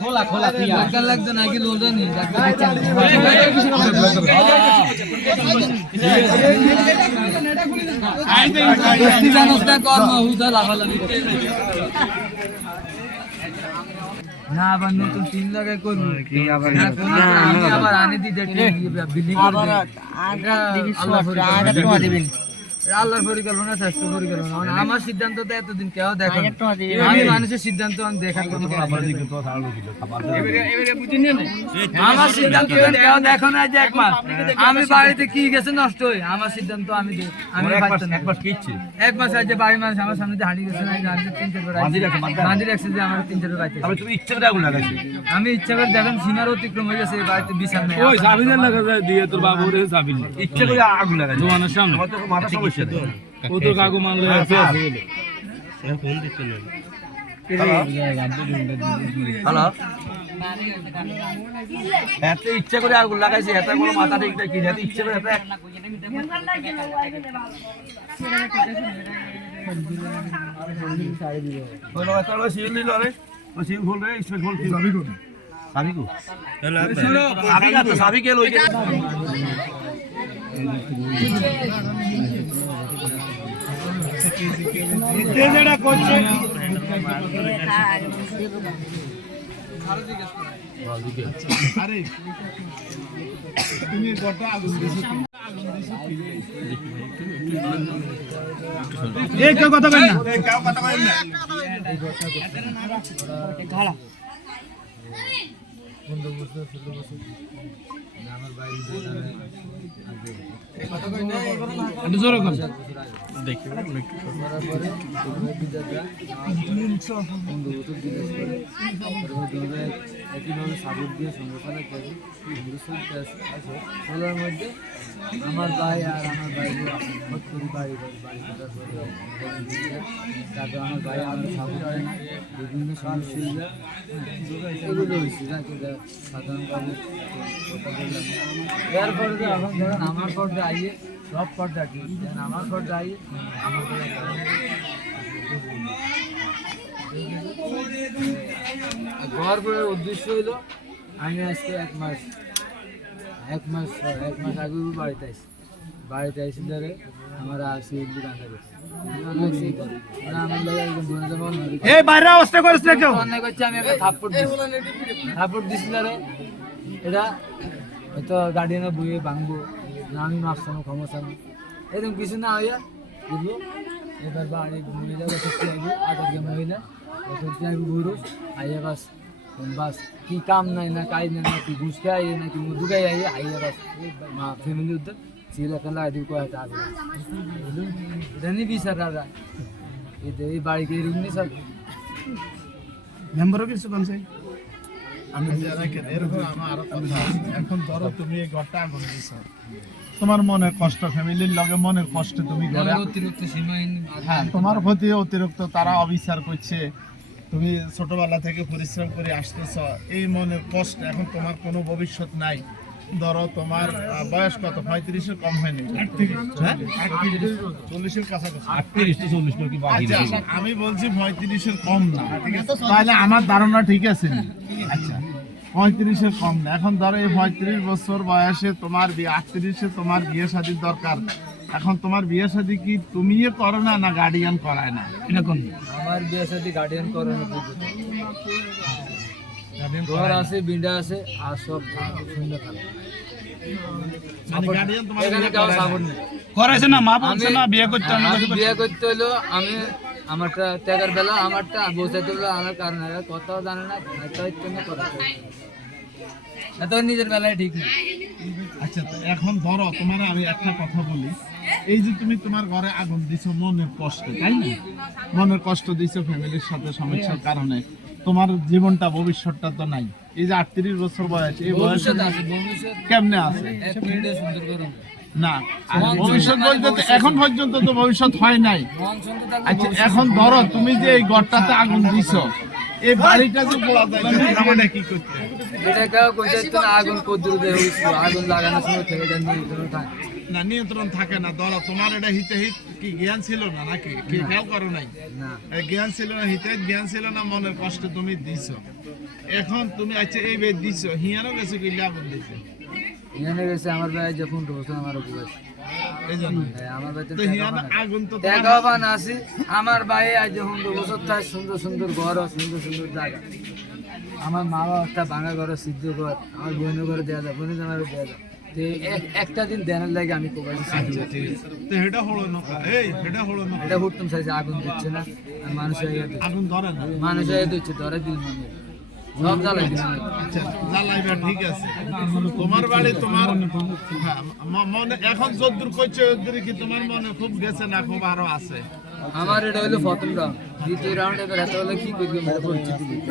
খোলা খোলা লাগা লাগতো নাকি লোজা নি না আবার নতুন 3 লাগাই করবো কি আবার আবার আনে দিতে বিলি করে দিবেন আল্লাহর পরিকল্পনা শ্রেষ্ঠ পরিকল্পনা আমার সিদ্ধান্ত তো এতদিন কেউ দেখো আমি মানুষের সিদ্ধান্ত আমি দেখার কোনো আমার সিদ্ধান্ত কেউ দেখো না যে একবার আমি বাড়িতে কি গেছে নষ্ট হয়ে আমার সিদ্ধান্ত আমি এক মাস আজ বাড়ির মানুষ আমার সামনে হারিয়ে গেছে না বাঁধি রাখছে যে আমার 3-4 বার বাইতে আমি ইচ্ছা করে দেখেন সীমার অতিক্রম হয়ে গেছে বাড়িতে বিছান নাই ওই জাবিনের লাগা দিয়ে তোর বাবু রে জাবিন ইচ্ছা করে আগুন লাগা জোয়ানের সামনে মাথা সমস্যা ও তো কাকু মানলে আছে ফোন দিতে না হ্যালো এত ইচ্ছা করে আগুন লাগাইছে এত বড় মাথা ঠিক কি এত ইচ্ছা করে এত বলো চলো সিল দিল রে ও সিল খোল রে স্পেস খোল সাবি কো সাবি কো চলো সাবি কা তো সাবি কে লই যেটা করছে আরে তুমি গোটা আগুন দিছো এই কেউ কথা বলেন না এই কেউ কথা বলেন না খালা বন্ধু বসে ছিল বসে আমার বাইরে দোকানে কথা কই না একটু জোরে কর দেখি একটু করার পরে বিদাটা বন্ধু বসে দিলেন পরে একইভাবে সাবুত দিয়ে সংরক্ষণ করে হিন্দুস্তান কাজ আছে ওলার মধ্যে আমার ভাই আর আমার ভাই ভক্তরি বাড়ি করার পরে তারপর আমার ভাই আমার সাবুত হয় না বিভিন্ন সমস্যা এগুলো হয়েছে যাকে সাধারণভাবে কথা বললাম এরপরে এখন ধরেন আমার পর্দা আইয়ে সব পর্দা ঠিক আমার পর্দা আইয়ে আমার ঘর করার উদ্দেশ্য হইল আমি আজকে এক মাস আগে বাড়িতে আসি ধরে আমার আসি দোকানটা গেছে আমি একটা থাপ্পড় দিছিল রে এটা হয়তো গার্ডিয়ানের বইয়ে ভাঙবো না আমি মাপসানো ক্ষমতানো এরকম কিছু না হইয়া বুঝবো এবার বাড়ি মহিলা আগে মহিলা পুরুষ আইয়া বাস কি কাম নাই না কাজ নাই না কি ঘুষ খাই নাকি মধু খাই আইয়া বাস মা ফ্যামিলি উদ্যোগ ছিল কেন আদি কয়েকটা আছে এটা নিয়ে বিচার দাদা এই বাড়িকে এরকম নিয়ে স্যার মেম্বারও কিছু কমছে আমি এরকম আমার এখন ধরো তুমি এই ঘরটা আগুন দিছ তোমার মনে কষ্ট ফ্যামিলির লগে মনের কষ্ট তুমি ঘরে অতিরিক্ত সীমাহীন হ্যাঁ তোমার প্রতি অতিরিক্ত তারা অবিচার করছে তুমি ছোটবেলা থেকে পরিশ্রম করে আসতেছ এই মনের কষ্ট এখন তোমার কোনো ভবিষ্যৎ নাই ধরো তোমার বয়স কত 35-এর কম হয়নি হ্যাঁ 40-এর কাছাকাছি 38-40 আমি বলছি 35-এর কম না ঠিক আছে তাহলে আমার ধারণা ঠিক আছে আচ্ছা 35-এর কম না এখন ধরো এই 35 বছর বয়সে তোমার 38-এ তোমার বিয়ে শাদীর দরকার এখন তোমার বিয়ে শাদী কি তুমিই করো না না গার্ডিয়ান করায় না এরকম আমার বিয়ে শাদী গার্ডিয়ান করে না ঘর আছে বিন্ডা আছে আর সব সুন্দর থাকে বিয়ে করতে হলো আমি আমারটা ত্যাগের বেলা আমারটা বোঝাতে হলো আমার কারণ কথাও জানে না এত নিজের বেলায় ঠিক নেই আচ্ছা এখন ধরো তোমার আমি একটা কথা বলি এই যে তুমি তোমার ঘরে আগুন দিছো মনের কষ্ট তাই না মনের কষ্ট দিছো ফ্যামিলির সাথে সমস্যার কারণে তোমার জীবনটা ভবিষ্যৎটা তো নাই এই যে 38 বছর বয়স এই বয়সে কেমনে আছে না ভবিষ্যৎ বলতে এখন পর্যন্ত তো ভবিষ্যৎ হয় নাই আচ্ছা এখন ধরো তুমি যে এই ঘরটাতে আগুন দিছো এই বাড়িটা যে পোড়া যায় মানে কি করতে এটা কেউ কইতে না আগুন কদ্দুর দেয় আগুন লাগানোর সময় থেকে না, নিয়ন্ত্রণ থাকে না। ধরো তোমার এটা হিতে হিত কি জ্ঞান ছিল না নাকি, কি খেয়াল করো নাই? না এই জ্ঞান ছিল না, হিতে হিত জ্ঞান ছিল না, মনের কষ্টে তুমি দিছো। এখন তুমি আচ্ছা এই বেদ দিছো, হিয়ানো গেছে কি লাভ দিছো? এখানে গেছে আমার ভাই যে 15 বছর আমার বয়স। এই জন্য আমার ভাই তো হিয়ানো আগুন তো তোমার টাকাবান আছে আমার ভাই আজ 15 বছর তার সুন্দর সুন্দর ঘর সুন্দর সুন্দর জায়গা। আমার মা বাবা একটা ভাঙা ঘর সিদ্ধ ঘর আমার বোনের ঘরে দেওয়া যায়, বোনের আমার দেওয়া যায়। তো একটা দিন দেনার লাগে আমি কোবাইছি। আচ্ছা ঠিক আছে। তো এটা হলো নৌকা, এই এটা হলো নৌকা। এটা হুটতাম চাইছে আগুন দিচ্ছে না আর মানুষের আগুন ধরে না। মানুষের দিচ্ছে ধরে দিল সব জ্বালাই দিচ্ছে। আচ্ছা জ্বালাইবা ঠিক আছে। তোমার বাড়ি তোমার হ্যাঁ, মনে এখন যদ্দূর কইছো যদ্দূর কি তোমার মনে খুব গেছে না খুব আরো আছে? আমার এটা হলো প্রথম রাউন্ড, দ্বিতীয় রাউন্ড এবার হাতে হলে কি করবে মেরে পরিচিতি দিবে।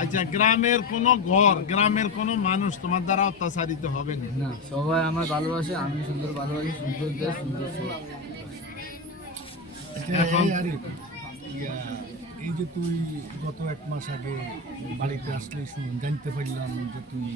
আচ্ছা গ্রামের কোন ঘর, গ্রামের কোন মানুষ তোমার দ্বারা অত্যাচারিত হবে না? না সবাই আমার ভালোবাসে, আমি সুন্দর ভালোবাসি, সুন্দর দেশ সুন্দর সব। এখন এই যে তুই গত 1 মাস আগে বাড়িতে আসলে জানতে পারলাম যে তুই